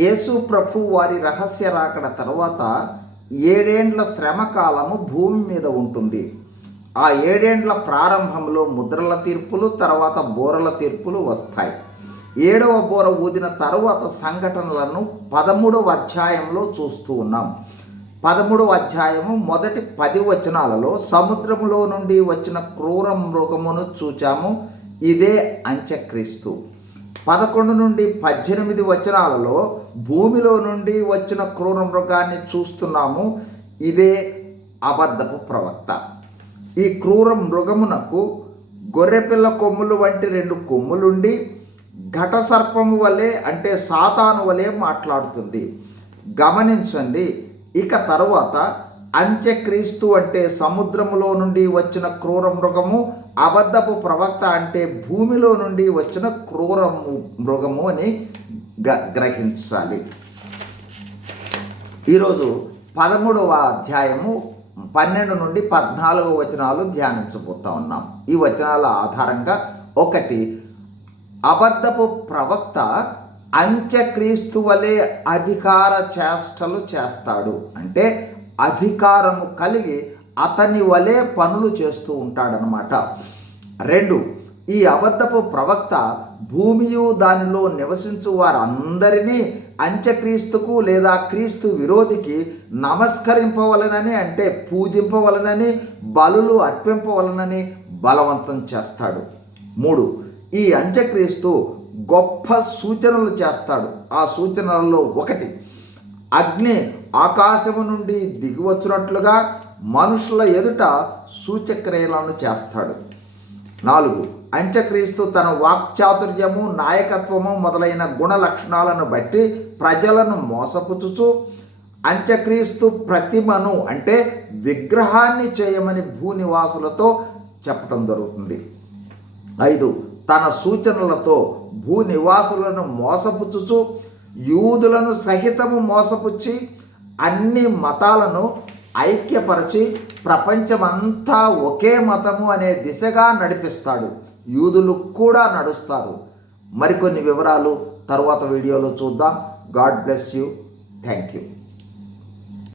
యేసు ప్రభు వారి రహస్య రాకడ తర్వాత ఏడేండ్ల శ్రమకాలము భూమి మీద ఉంటుంది. ఆ ఏడేండ్ల ప్రారంభంలో ముద్రల తీర్పులు తర్వాత బోరల తీర్పులు వస్తాయి. ఏడవ బోర ఊదిన తరువాత సంఘటనలను పదమూడవ అధ్యాయంలో చూస్తూ ఉన్నాం. పదమూడవ అధ్యాయము మొదటి పది వచనాలలో సముద్రములో నుండి వచ్చిన క్రూర మృగమును చూచాము. ఇదే అంత్యక్రీస్తు. పదకొండు నుండి పద్దెనిమిది వచనాలలో భూమిలో నుండి వచ్చిన క్రూర మృగాన్ని చూస్తున్నాము. ఇదే అబద్ధపు ప్రవక్త. ఈ క్రూర మృగమునకు గొర్రెపిల్ల కొమ్ములు వంటి రెండు కొమ్ములుండి ఘట సర్పము వలె అంటే సాతాను వలె మాట్లాడుతుంది. గమనించండి ఇక తరువాత అంత్యక్రీస్తు అంటే సముద్రములో నుండి వచ్చిన క్రూర మృగము అబద్ధపు ప్రవక్త అంటే భూమిలో నుండి వచ్చిన క్రూర మృగము అని గ గ్రహించాలి. ఈరోజు పదమూడవ అధ్యాయము పన్నెండు నుండి పద్నాలుగు వచనాలు ధ్యానించబోతా ఉన్నాం. ఈ వచనాల ఆధారంగా ఒకటి అబద్ధపు ప్రవక్త అంత్యక్రీస్తు వలె అధికార చేష్టలు చేస్తాడు. అంటే అధికారము కలిగి అతని వలె పనులు చేస్తూ ఉంటాడనమాట రెండు ఈ అబద్ధపు ప్రవక్త భూమియు దానిలో నివసించు వారందరినీ అంత్యక్రీస్తుకు లేదా క్రీస్తు విరోధికి నమస్కరింపవలనని అంటే పూజింపవలనని బలులు అర్పింపవలనని బలవంతం చేస్తాడు. మూడు ఈ అంత్యక్రీస్తు గొప్ప సూచనలు చేస్తాడు. ఆ సూచనలలో ఒకటి అగ్ని ఆకాశము నుండి దిగివచ్చినట్లుగా మనుషుల ఎదుట సూచక్రియలను చేస్తాడు. నాలుగు అంత్యక్రీస్తు తన వాక్చాతుర్యము నాయకత్వము మొదలైన గుణ లక్షణాలను బట్టి ప్రజలను మోసపుచుచు అంత్యక్రీస్తు ప్రతిమను అంటే విగ్రహాన్ని చేయమని భూనివాసులతో చెప్పటం జరుగుతుంది. ఐదు తన సూచనలతో భూనివాసులను మోసపుచ్చుచు యూదులను సహితము మోసపుచ్చి అన్ని మతాలను ఐక్యపరచి ప్రపంచమంతా ఒకే మతము అనే దిశగా నడిపిస్తాడు. యూదులు కూడా నడుస్తారు. మరికొన్ని వివరాలు తర్వాత వీడియోలో చూద్దాం. God bless you. Thank you